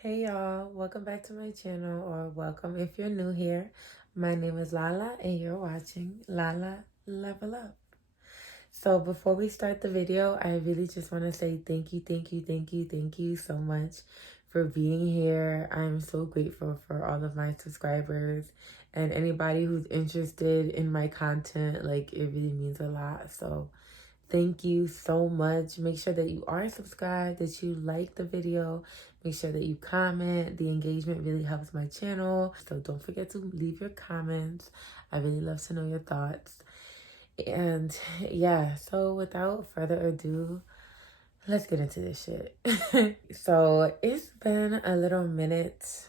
Hey y'all, welcome back to my channel, or welcome if you're new here. My name is Lala and you're watching Lala Level Up. So before we start the video, I really just want to say thank you so much for being here. I'm so grateful for all of my subscribers and anybody who's interested in my content. Like, it really means a lot. So thank you so much. Make sure that you are subscribed, that you like the video. Make sure that you comment. The engagement really helps my channel. So don't forget to leave your comments. I really love to know your thoughts. And yeah, so without further ado, let's get into this shit. So it's been a little minute,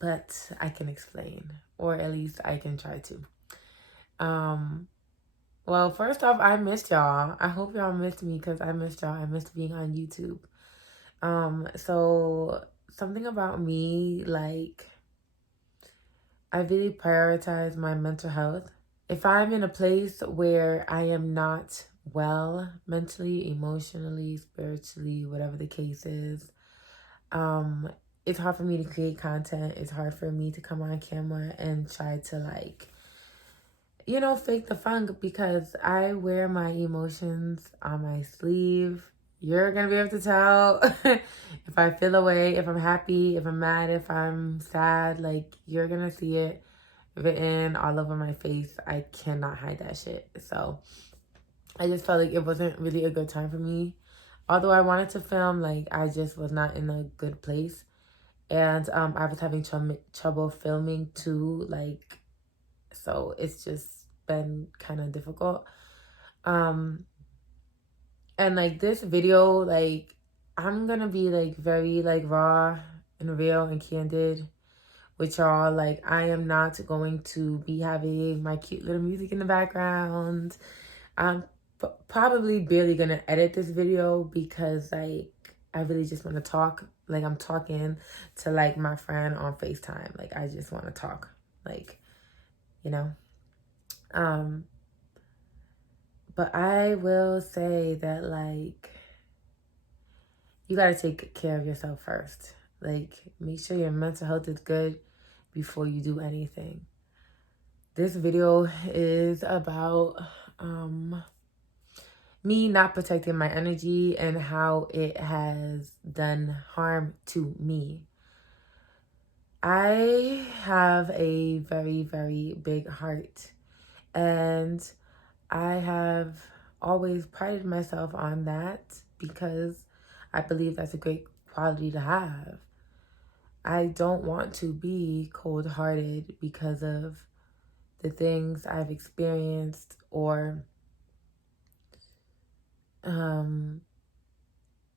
but I can explain, or at least I can try to. Well, first off, I missed y'all. I hope y'all missed me because I missed y'all. I missed being on YouTube. So something about me, like, I really prioritize my mental health. If I'm in a place where I am not well mentally, emotionally, spiritually, whatever the case is, it's hard for me to create content. It's hard for me to come on camera and try to, like, fake the funk, because I wear my emotions on my sleeve. You're gonna be able to tell if I feel away, if I'm happy, if I'm mad, if I'm sad. Like, you're gonna see it written all over my face. I cannot hide that shit. So I just felt like it wasn't really a good time for me. Although I wanted to film, like, I just was not in a good place. And I was having trouble filming too. Like, so it's just been kind of difficult. And like this video, like, I'm gonna be like very like raw and real and candid with y'all. Like, I am not going to be having my cute little music in the background. I'm probably barely gonna edit this video because, like, I really just want to talk. Like, I'm talking to like my friend on FaceTime. Like, I just want to talk, like, you know. But I will say that, like, you got to take care of yourself first. Like, make sure your mental health is good before you do anything. This video is about me not protecting my energy and how it has done harm to me. I have a very, very big heart, and I have always prided myself on that because I believe that's a great quality to have. I don't want to be cold-hearted because of the things I've experienced, or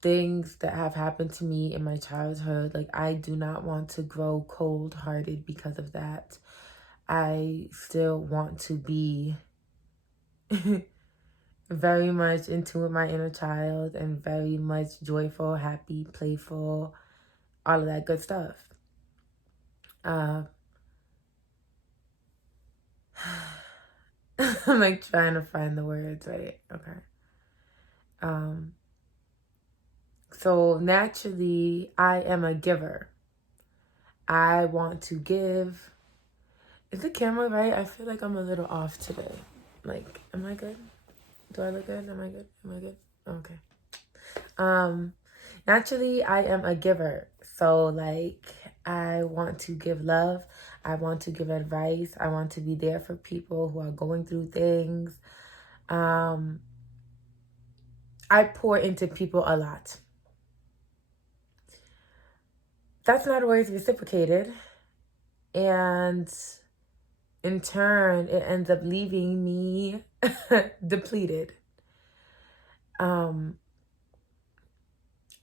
things that have happened to me in my childhood. Like, I do not want to grow cold-hearted because of that. I still want to be very much in tune with my inner child and very much joyful, happy, playful, all of that good stuff. I'm like trying to find the words, right? Okay. So naturally, I am a giver. I want to give. Is the camera right? I feel like I'm a little off today. Like, am I good? Do I look good? Am I good? Am I good? Okay. Naturally, I am a giver. So, like, I want to give love. I want to give advice. I want to be there for people who are going through things. I pour into people a lot. That's not always reciprocated. And in turn, it ends up leaving me depleted. I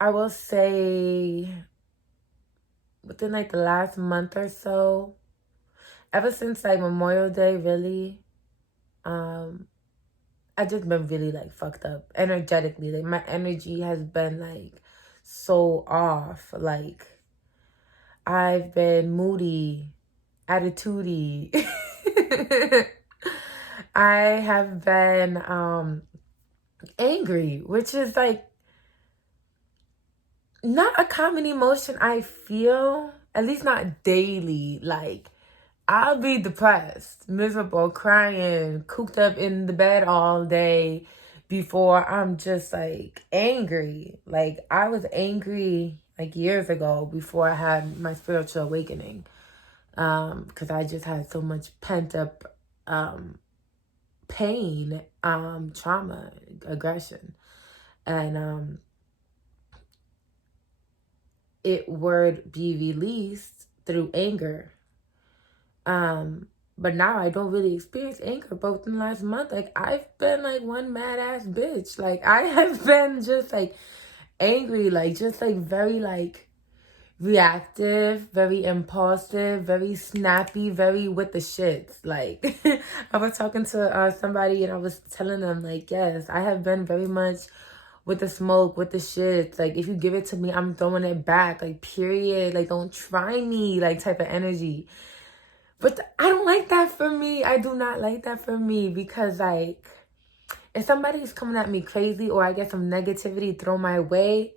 will say within like the last month or so, ever since like Memorial Day, really, I just been really like fucked up energetically. Like, my energy has been like so off. Like, I've been moody, attitudey. I have been angry, which is like, not a common emotion I feel, at least not daily. Like, I'll be depressed, miserable, crying, cooped up in the bed all day before I'm just like angry. Like, I was angry like years ago before I had my spiritual awakening. Because I just had so much pent up pain, trauma, aggression. And it would be released through anger. But now I don't really experience anger. But within the last month, like, I've been like one mad ass bitch. Like, I have been just like angry, like just like very like reactive, very impulsive, very snappy, very with the shits. Like, I was talking to somebody and I was telling them, like, yes, I have been very much with the smoke, with the shits. Like, if you give it to me, I'm throwing it back. Like, period. Like, don't try me, like, type of energy. But I don't like that for me. I do not like that for me because, like, if somebody's coming at me crazy or I get some negativity thrown my way,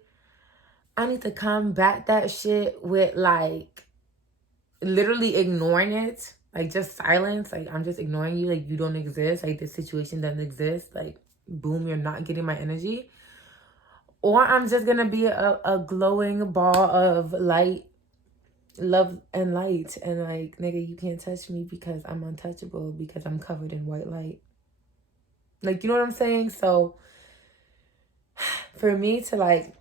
I need to combat that shit with, like, literally ignoring it. Like, just silence. Like, I'm just ignoring you. Like, you don't exist. Like, this situation doesn't exist. Like, boom, you're not getting my energy. Or I'm just going to be a glowing ball of light, love, and light. And, like, nigga, you can't touch me because I'm untouchable because I'm covered in white light. Like, you know what I'm saying? So, for me to, like,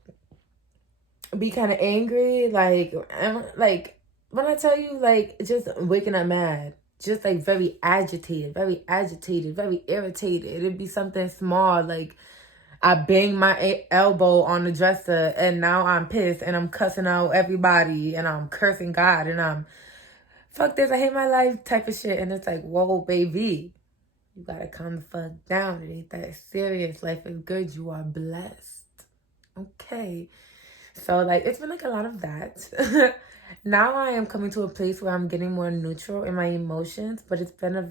be kind of angry, like, when I tell you, like, just waking up mad, just like very agitated, very irritated. It'd be something small, like I banged my elbow on the dresser and now I'm pissed and I'm cussing out everybody and I'm cursing God and I'm fuck this, I hate my life type of shit. And it's like, whoa, baby, you gotta calm the fuck down. It ain't that serious. Life is good. You are blessed. Okay. So, like, it's been, like, a lot of that. Now I am coming to a place where I'm getting more neutral in my emotions, but it's been a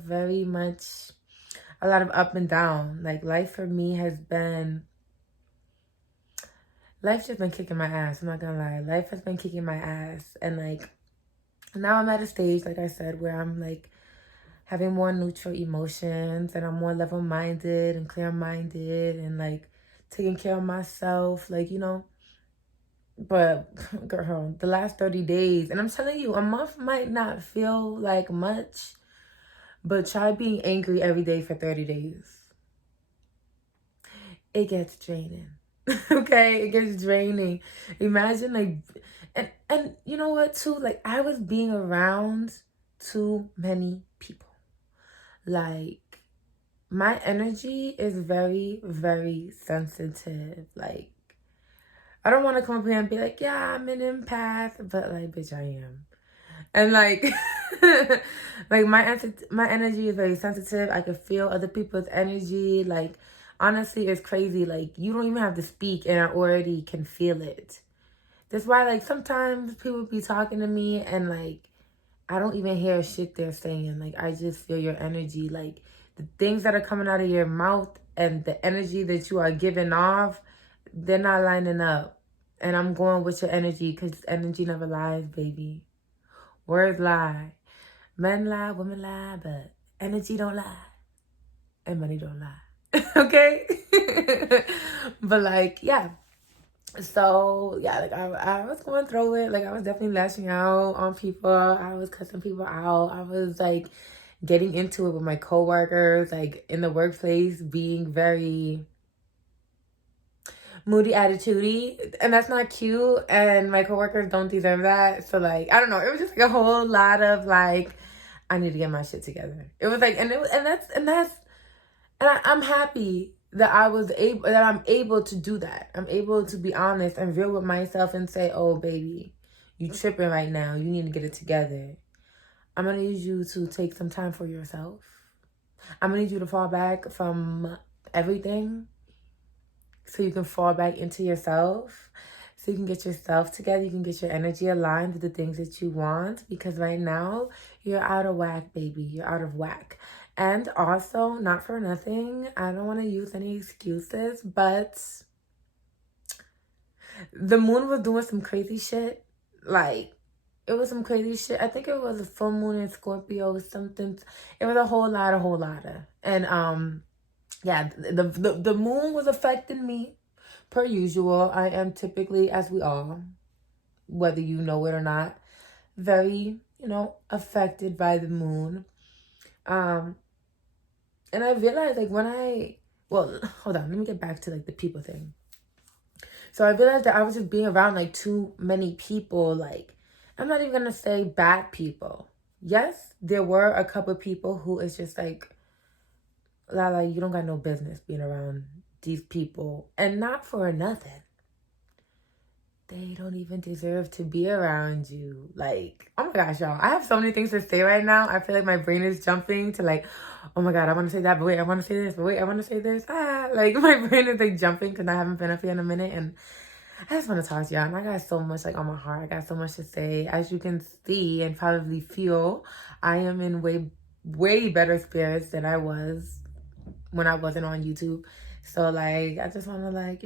lot of up and down. Like, life for me life's just been kicking my ass. I'm not gonna lie. Life has been kicking my ass. And, like, now I'm at a stage, like I said, where I'm, like, having more neutral emotions and I'm more level-minded and clear-minded and, like, taking care of myself, like, you know. But, girl, the last 30 days, and I'm telling you, a month might not feel like much, but try being angry every day for 30 days. It gets draining. Okay? It gets draining. Imagine, like, and you know what, too? Like, I was being around too many people. Like, my energy is very, very sensitive. Like, I don't want to come up here and be like, yeah, I'm an empath, but, like, bitch, I am. And, like, like, my energy is very sensitive. I can feel other people's energy. Like, honestly, it's crazy. Like, you don't even have to speak, and I already can feel it. That's why, like, sometimes people be talking to me, and, like, I don't even hear shit they're saying. Like, I just feel your energy. Like, the things that are coming out of your mouth and the energy that you are giving off, they're not lining up. And I'm going with your energy because energy never lies, baby. Words lie. Men lie, women lie, but energy don't lie. And money don't lie. Okay? But, like, yeah. So, yeah, like, I was going through it. Like, I was definitely lashing out on people. I was cussing people out. I was, like, getting into it with my coworkers, like, in the workplace, being very moody attitude-y, and that's not cute, and my coworkers don't deserve that. So, like, I don't know, it was just like a whole lot of, like, I need to get my shit together. It was like, I'm happy that I'm able to do that. I'm able to be honest and real with myself and say, oh, baby, you tripping right now, you need to get it together. I'm gonna need you to take some time for yourself. I'm gonna need you to fall back from everything so you can fall back into yourself, so you can get yourself together, you can get your energy aligned with the things that you want, because right now, you're out of whack, baby. You're out of whack. And also, not for nothing, I don't want to use any excuses, but The moon was doing some crazy shit. Like, it was some crazy shit. I think it was a full moon in Scorpio or something. It was a whole lot of. And yeah, the moon was affecting me per usual. I am typically, as we all, whether you know it or not, very, affected by the moon. And I realized, like, well, hold on, let me get back to, like, the people thing. So I realized that I was just being around, like, too many people. Like, I'm not even gonna say bad people. Yes, there were a couple people who is just like, Lala, you don't got no business being around these people. And not for nothing. They don't even deserve to be around you. Like, oh my gosh, y'all. I have so many things to say right now. I feel like my brain is jumping to like, oh my God, I want to say that, but wait, I want to say this, but wait, I want to say this. Like my brain is like jumping because I haven't been up here in a minute. And I just want to talk to y'all. And I got so much like on my heart. I got so much to say. As you can see and probably feel, I am in way better spirits than I was when I wasn't on YouTube. So like, I just want to like,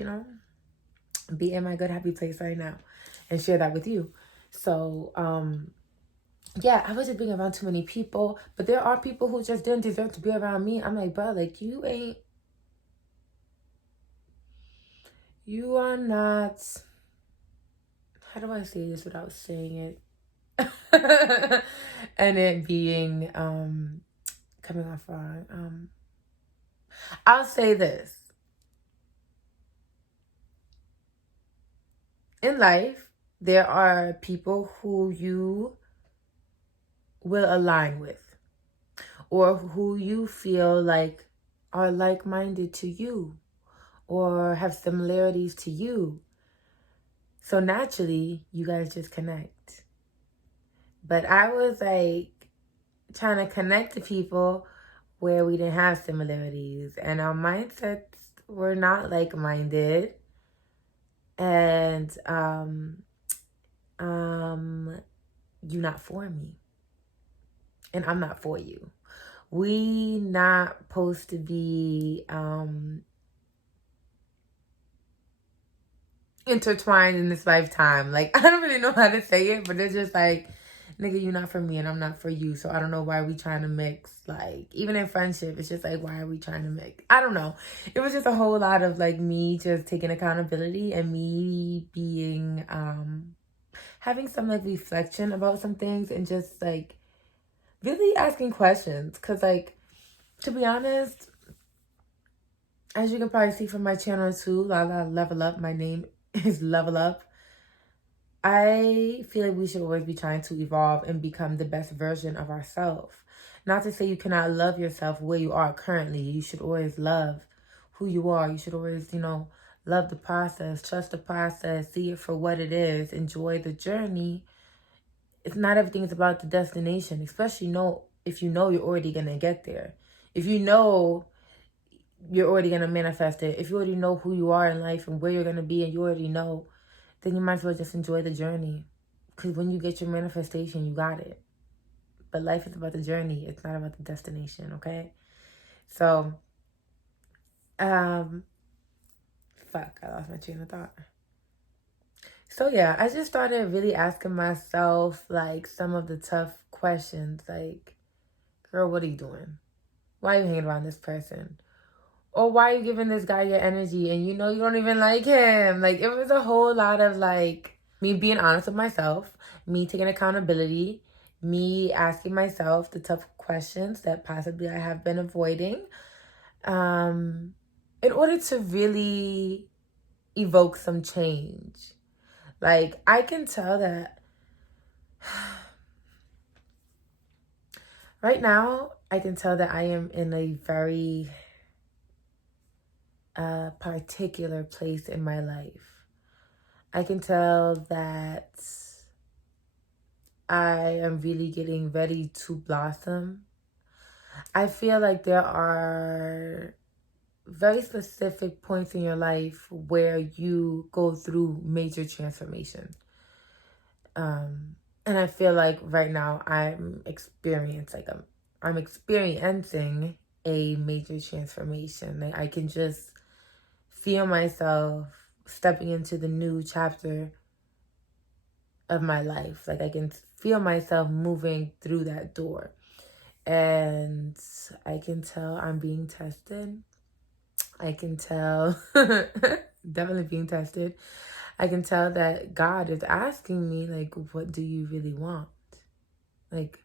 be in my good happy place right now and share that with you. So yeah, I was just being around too many people, but there are people who just didn't deserve to be around me. I'm like, bro, like you are not, how do I say this without saying it and it being coming off wrong. I'll say this. In life, there are people who you will align with or who you feel like are like-minded to you or have similarities to you. So naturally, you guys just connect. But I was like trying to connect to people where we didn't have similarities and our mindsets were not like-minded. And you're not for me. And I'm not for you. We not supposed to be intertwined in this lifetime. Like, I don't really know how to say it, but it's just like, nigga, you're not for me and I'm not for you. So I don't know why we trying to mix. Like, even in friendship, it's just like, why are we trying to mix? I don't know. It was just a whole lot of like me just taking accountability and me being having some like reflection about some things and just like really asking questions. Cause like, to be honest, as you can probably see from my channel too, LALA Level Up, my name is Level Up. I feel like we should always be trying to evolve and become the best version of ourselves. Not to say you cannot love yourself where you are currently. You should always love who you are. You should always, love the process, trust the process, see it for what it is, enjoy the journey. It's not everything is about the destination, especially if you know you're already going to get there. If you know you're already going to manifest it. If you already know who you are in life and where you're going to be and you already know, then you might as well just enjoy the journey. Because when you get your manifestation, you got it. But life is about the journey. It's not about the destination, okay? So, fuck, I lost my train of thought. So, yeah, I just started really asking myself, like, some of the tough questions. Like, girl, what are you doing? Why are you hanging around this person? Or why are you giving this guy your energy and you don't even like him? Like, it was a whole lot of, like, me being honest with myself, me taking accountability, me asking myself the tough questions that possibly I have been avoiding, in order to really evoke some change. Like, I can tell that right now, I can tell that I am in a very particular place in my life. I can tell that I am really getting ready to blossom. I feel like there are very specific points in your life where you go through major transformation. And I feel like right now I'm experiencing a major transformation. Like, I can just feel myself stepping into the new chapter of my life. Like I can feel myself moving through that door. And I can tell I'm being tested. I can tell, definitely being tested. I can tell that God is asking me, like, what do you really want? Like,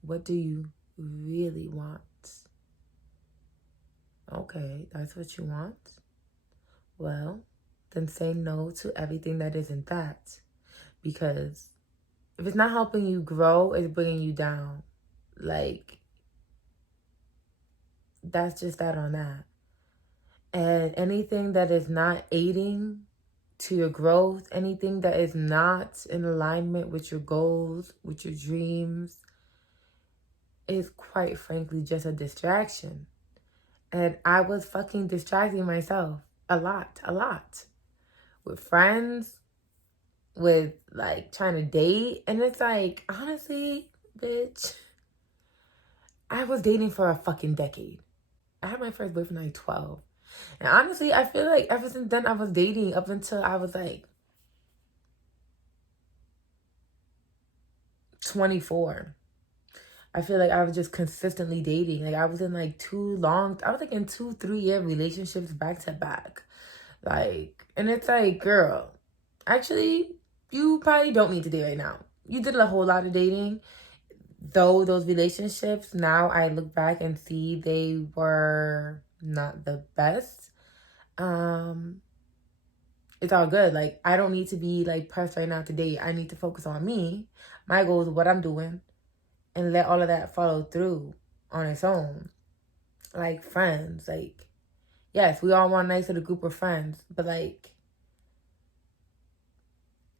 what do you really want? Okay, that's what you want? Well, then say no to everything that isn't that. Because if it's not helping you grow, it's bringing you down. Like, that's just that on that. And anything that is not aiding to your growth, anything that is not in alignment with your goals, with your dreams, is quite frankly just a distraction. And I was fucking distracting myself a lot. With friends, with like trying to date. And it's like, honestly, bitch, I was dating for a fucking decade. I had my first boyfriend at like 12. And honestly, I feel like ever since then I was dating up until I was like 24. I feel like I was just consistently dating. Like I was in like I was like in 2-3 year relationships back to back. Like, and it's like, girl, actually, you probably don't need to date right now. You did a whole lot of dating. Though those relationships, now I look back and see they were not the best. It's all good. Like, I don't need to be like pressed right now to date. I need to focus on me, my goals, what I'm doing, and let all of that follow through on its own. Like friends, like, yes, we all want a nice little group of friends, but like,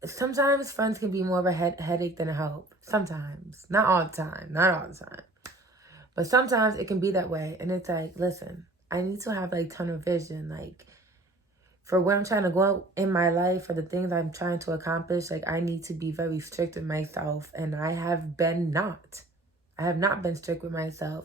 sometimes friends can be more of a headache than a help. Sometimes, not all the time, but sometimes it can be that way. And it's like, listen, I need to have like tunnel vision, like for where I'm trying to go in my life, for the things I'm trying to accomplish. Like I need to be very strict with myself, and I have not been strict with myself.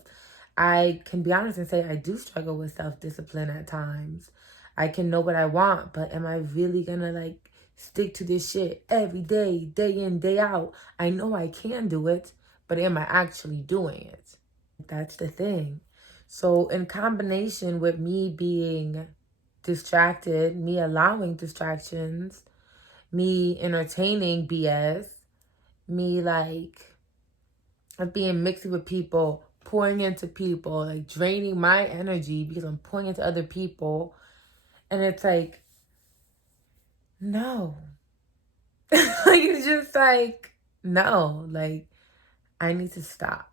I can be honest and say I do struggle with self-discipline at times. I can know what I want, but am I really gonna like stick to this shit every day, day in, day out? I know I can do it, but am I actually doing it? That's the thing. So in combination with me being distracted, me allowing distractions, me entertaining BS, me like being mixy with people, pouring into people, like draining my energy because I'm pouring into other people. And it's like, no. Like, it's just like, no. Like, I need to stop.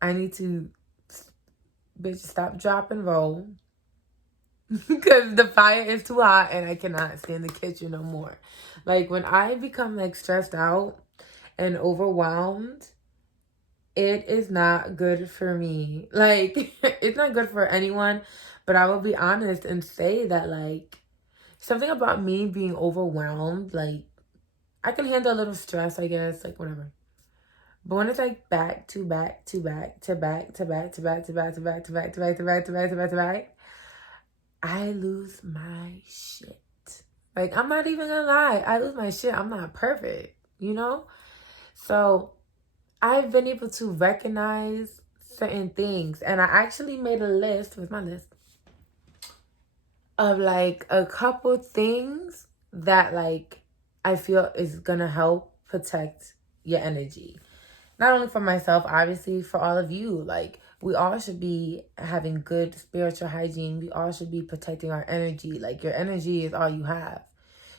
I need to, bitch, stop, drop, and roll. Because the fire is too hot and I cannot stay in the kitchen no more. Like, when I become, like, stressed out and overwhelmed, it is not good for me. Like, it's not good for anyone. But I will be honest and say that, like, something about me being overwhelmed, like, I can handle a little stress, I guess, like, whatever. But when it's, like, back to back to back to back to back to back to back to back to back to back to back to back to back to back, I lose my shit. Like, I'm not even gonna lie. I lose my shit. I'm not perfect, you know? So I've been able to recognize certain things. And I actually made a list. Where's my list? Of like a couple things that like I feel is gonna help protect your energy. Not only for myself, obviously for all of you. Like, we all should be having good spiritual hygiene. We all should be protecting our energy. Like, your energy is all you have.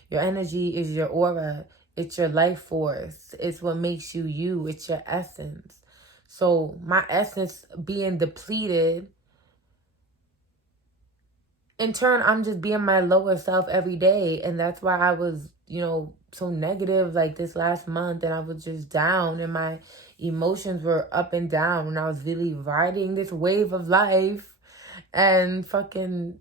Your energy is your aura. It's your life force. It's what makes you you. It's your essence. So my essence being depleted, in turn, I'm just being my lower self every day. And that's why I was, so negative like this last month. And I was just down and my emotions were up and down. And I was really riding this wave of life and fucking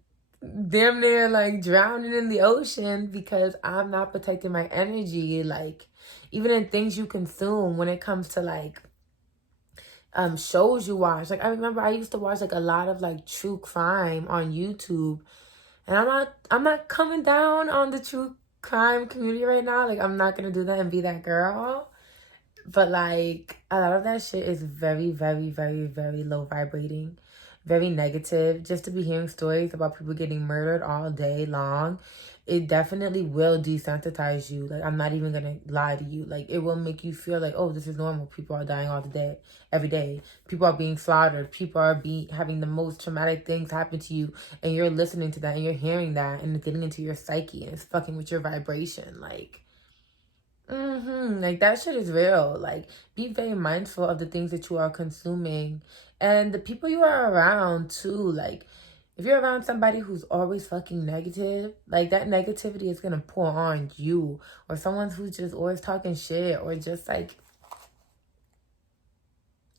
damn near like drowning in the ocean because I'm not protecting my energy. Like, even in things you consume, when it comes to like shows you watch. Like, I remember I used to watch like a lot of like true crime on YouTube And I'm not coming down on the true crime community right now. Like, I'm not gonna do that and be that girl. But like, a lot of that shit is very, very, very, very low vibrating, very negative. Just to be hearing stories about people getting murdered all day long, it definitely will desensitize you. Like, I'm not even gonna lie to you. Like, it will make you feel like, oh, this is normal. People are dying all the day, every day. People are being slaughtered. People are having the most traumatic things happen to you, and you're listening to that and you're hearing that and it's getting into your psyche and it's fucking with your vibration. Like, that shit is real. Like, be very mindful of the things that you are consuming and the people you are around too. Like, if you're around somebody who's always fucking negative, like, that negativity is gonna pour on you. Or someone who's just always talking shit, or just like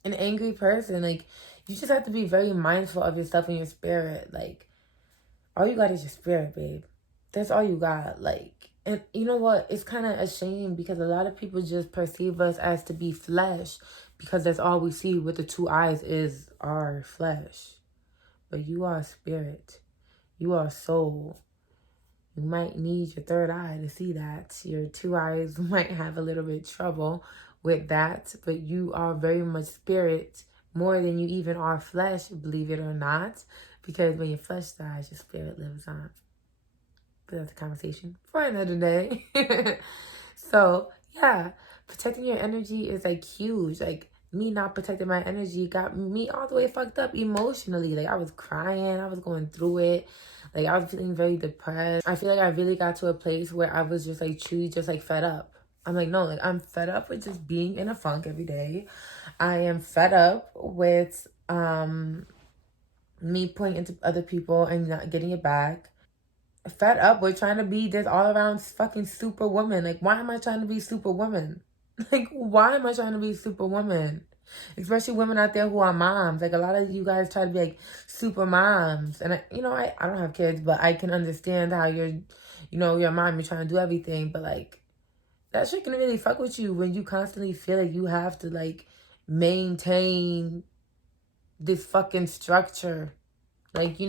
an angry person. Like, you just have to be very mindful of yourself and your spirit. Like, all you got is your spirit, babe. That's all you got. Like, and you know what? It's kind of a shame because a lot of people just perceive us as to be flesh because that's all we see with the two eyes is our flesh. But you are spirit. You are soul. You might need your third eye to see that. Your two eyes might have a little bit trouble with that, but you are very much spirit more than you even are flesh, believe it or not. Because when your flesh dies, your spirit lives on. But that's a conversation for another day. So, yeah, protecting your energy is like huge. Like, me not protecting my energy got me all the way fucked up emotionally. Like, I was crying, I was going through it. Like, I was feeling very depressed. I feel like I really got to a place where I was just like truly just like fed up. I'm like, no, like, I'm fed up with just being in a funk every day. I am fed up with me pointing into other people and not getting it back. Fed up with trying to be this all around fucking superwoman. Like, why am I trying to be superwoman? Like, why am I trying to be superwoman? Especially women out there who are moms. Like, a lot of you guys try to be like super moms. And I don't have kids, but I can understand how you're a mom, you're trying to do everything. But like, that shit can really fuck with you when you constantly feel like you have to like maintain this fucking structure. Like,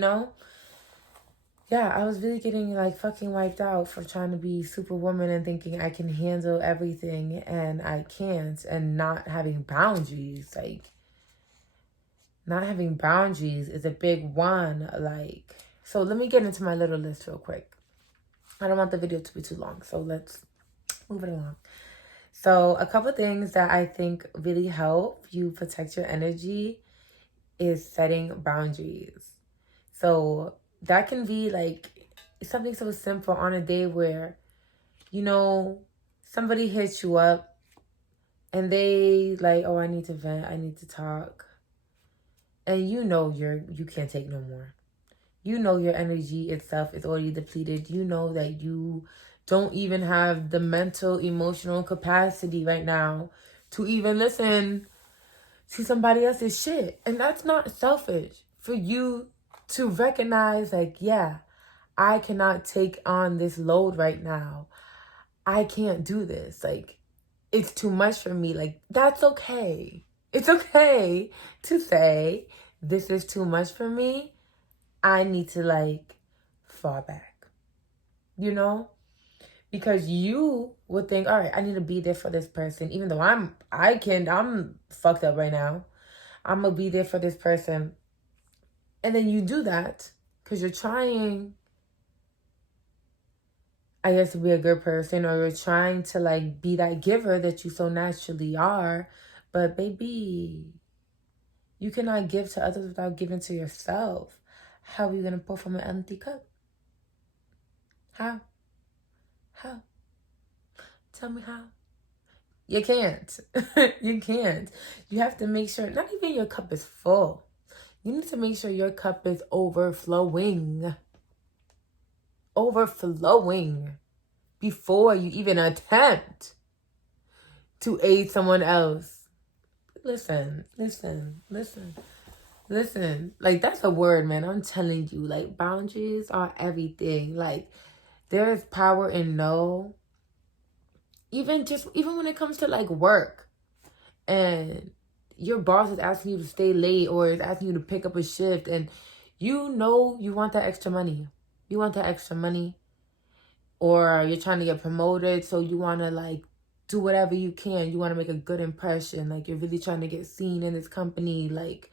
yeah, I was really getting like fucking wiped out for trying to be superwoman and thinking I can handle everything and I can't, and not having boundaries. Like, not having boundaries is a big one. Like, so let me get into my little list real quick. I don't want the video to be too long, so let's move it along. So a couple things that I think really help you protect your energy is setting boundaries. So that can be like something so simple on a day where, somebody hits you up and they like, oh, I need to vent, I need to talk. And you can't take no more. Your energy itself is already depleted. You know that you don't even have the mental, emotional capacity right now to even listen to somebody else's shit. And that's not selfish for you to recognize, like, yeah, I cannot take on this load right now. I can't do this. Like, it's too much for me. Like, that's okay. It's okay to say, this is too much for me. I need to, like, fall back. Because you would think, all right, I need to be there for this person. Even though I'm fucked up right now. I'm going to be there for this person. And then you do that because you're trying, I guess, to be a good person, or you're trying to like be that giver that you so naturally are. But baby, you cannot give to others without giving to yourself. How are you going to pour from an empty cup? How? Tell me how. You can't. You can't. You have to make sure not even your cup is full. You need to make sure your cup is overflowing. Overflowing before you even attempt to aid someone else. Listen. Like, that's a word, man. I'm telling you, like, boundaries are everything. Like, there is power in no. Even when it comes to like work, and your boss is asking you to stay late or is asking you to pick up a shift, and you want that extra money. You want that extra money, or you're trying to get promoted, so you want to like do whatever you can. You want to make a good impression. Like you're really trying to get seen in this company. Like,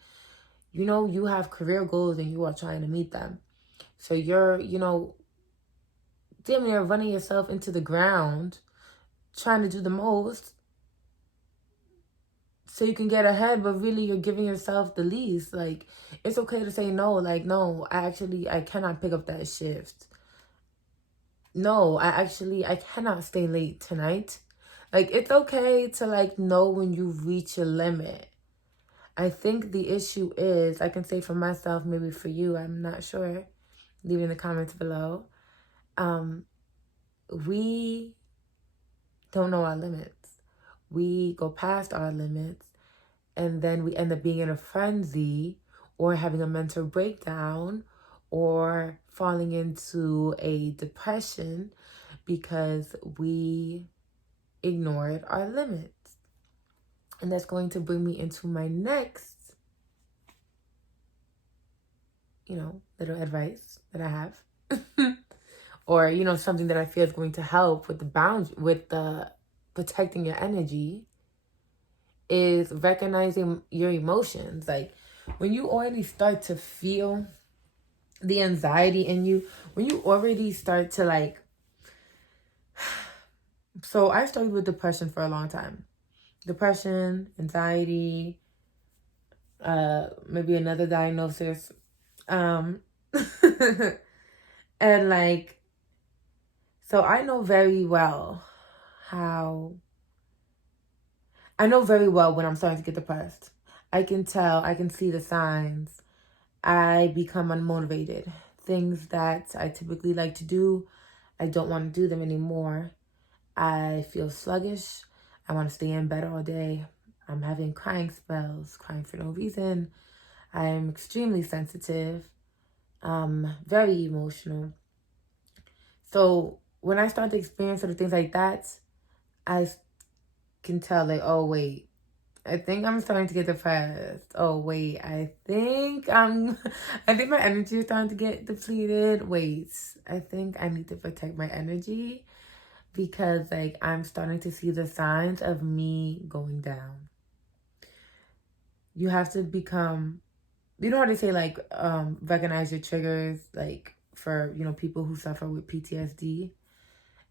you know, you have career goals and you are trying to meet them. So you're, you know, damn near running yourself into the ground, trying to do the most so you can get ahead, but really you're giving yourself the least. Like, it's okay to say no. Like, no, I cannot pick up that shift. No, I cannot stay late tonight. Like, it's okay to like know when you reach your limit. I think the issue is, I can say for myself, maybe for you, I'm not sure. Leave in the comments below. We don't know our limits. We go past our limits, and then we end up being in a frenzy or having a mental breakdown or falling into a depression because we ignored our limits. And that's going to bring me into my next, you know, little advice that I have. Or, you know, something that I feel is going to help with the protecting your energy, is recognizing your emotions. Like, when you already start to feel the anxiety in you, when you already start to like, so I struggled with depression for a long time. Depression, anxiety, maybe another diagnosis. And like, so I know very well when I'm starting to get depressed. I can tell, I can see the signs. I become unmotivated. Things that I typically like to do, I don't want to do them anymore. I feel sluggish. I want to stay in bed all day. I'm having crying spells, crying for no reason. I'm extremely sensitive, very emotional. So when I start to experience sort of things like that, I can tell like, oh wait, I think I'm starting to get depressed. Oh wait, I think my energy is starting to get depleted. Wait, I think I need to protect my energy, because like I'm starting to see the signs of me going down. You have to become, you know how they say like, recognize your triggers, like for, you know, people who suffer with PTSD.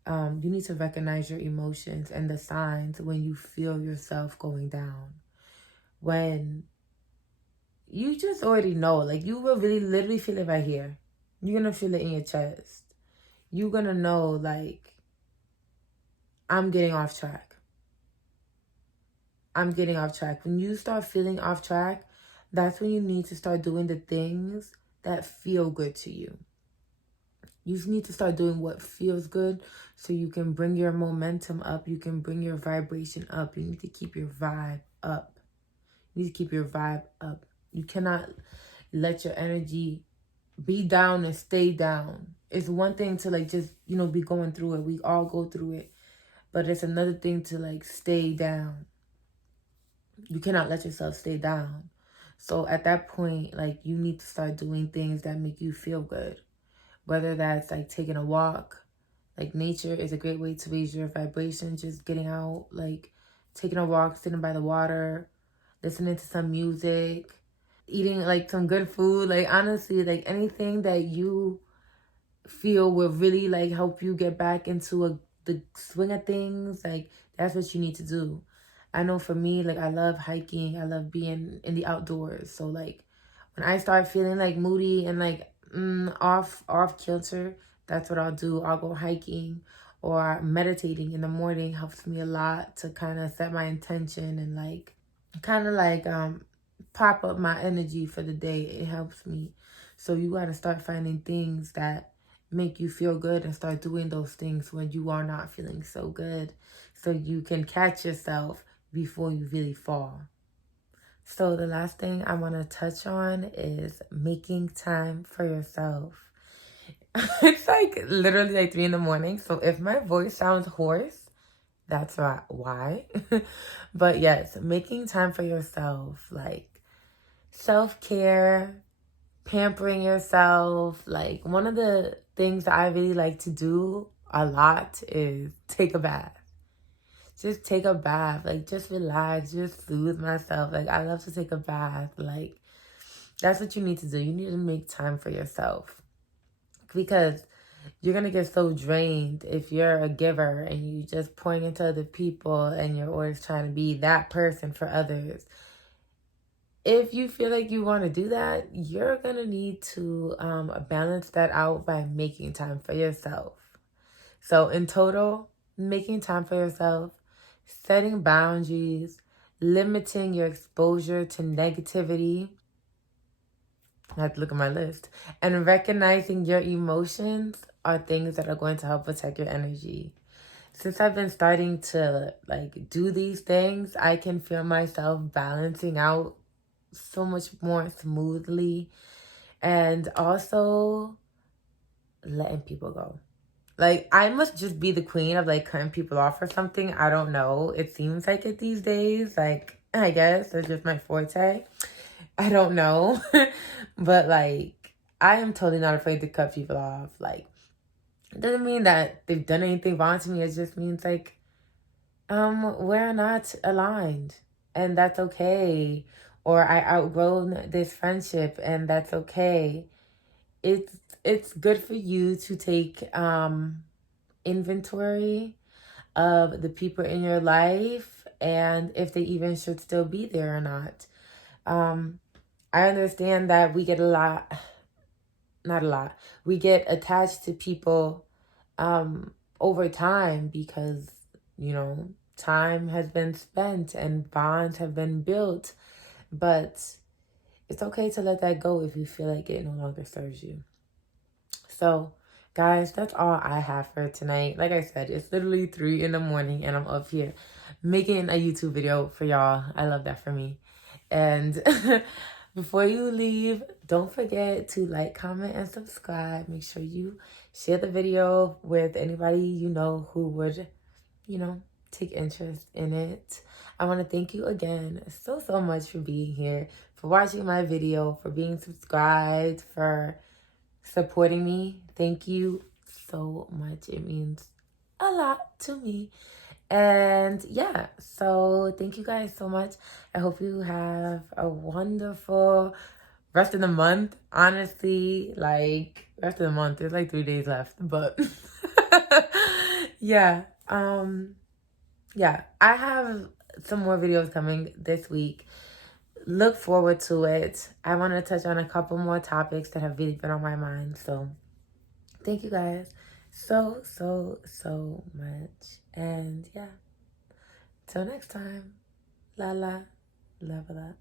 You need to recognize your emotions and the signs when you feel yourself going down. When you just already know, like you will really literally feel it right here. You're gonna feel it in your chest. You're gonna know like, I'm getting off track. I'm getting off track. When you start feeling off track, that's when you need to start doing the things that feel good to you. You just need to start doing what feels good so you can bring your momentum up. You can bring your vibration up. You need to keep your vibe up. You need to keep your vibe up. You cannot let your energy be down and stay down. It's one thing to like just, you know, be going through it. We all go through it. But it's another thing to like stay down. You cannot let yourself stay down. So at that point, like you need to start doing things that make you feel good. Whether that's like taking a walk, like nature is a great way to raise your vibration. Just getting out, like taking a walk, sitting by the water, listening to some music, eating like some good food. Like honestly, like anything that you feel will really like help you get back into the swing of things. Like that's what you need to do. I know for me, like I love hiking. I love being in the outdoors. So like when I start feeling like moody and like off kilter, that's what I'll do. I'll go hiking, or meditating in the morning helps me a lot to kind of set my intention and like kind of like pop up my energy for the day. It helps me. So you got to start finding things that make you feel good and start doing those things when you are not feeling so good, so you can catch yourself before you really fall. So the last thing I want to touch on is making time for yourself. It's like literally like 3 a.m. So if my voice sounds hoarse, that's why. But yes, making time for yourself, like self-care, pampering yourself. Like one of the things that I really like to do a lot is take a bath. Just take a bath. Like, just relax. Just soothe myself. Like, I love to take a bath. Like, that's what you need to do. You need to make time for yourself. Because you're going to get so drained if you're a giver and you just pouring into other people and you're always trying to be that person for others. If you feel like you want to do that, you're going to need to balance that out by making time for yourself. So in total, making time for yourself, setting boundaries, limiting your exposure to negativity. I have to look at my list. And recognizing your emotions are things that are going to help protect your energy. Since I've been starting to do these things, I can feel myself balancing out so much more smoothly, and also letting people go. Like, I must just be the queen of cutting people off or something. I don't know. It seems like it these days. Like, I guess that's just my forte. I don't know. But I am totally not afraid to cut people off. Like, it doesn't mean that they've done anything wrong to me. It just means we're not aligned, and that's okay. Or I outgrown this friendship, and that's okay. It's good for you to take inventory of the people in your life and if they even should still be there or not. I understand that we get we get attached to people over time because, time has been spent and bonds have been built. But it's okay to let that go if you feel like it no longer serves you. So, guys, that's all I have for tonight. Like I said, it's literally 3 in the morning and I'm up here making a YouTube video for y'all. I love that for me. And before you leave, don't forget to like, comment, and subscribe. Make sure you share the video with anybody you know who would, take interest in it. I want to thank you again so much for being here, for watching my video, for being subscribed, for supporting me. Thank you so much. It means a lot to me. And yeah, so thank you guys so much. I hope you have a wonderful rest of the month. Honestly, rest of the month, there's 3 days left, but yeah. Yeah, I have some more videos coming this week. Look forward to it. I want to touch on a couple more topics that have really been on my mind. So thank you guys so much. And yeah, till next time, LALA level up.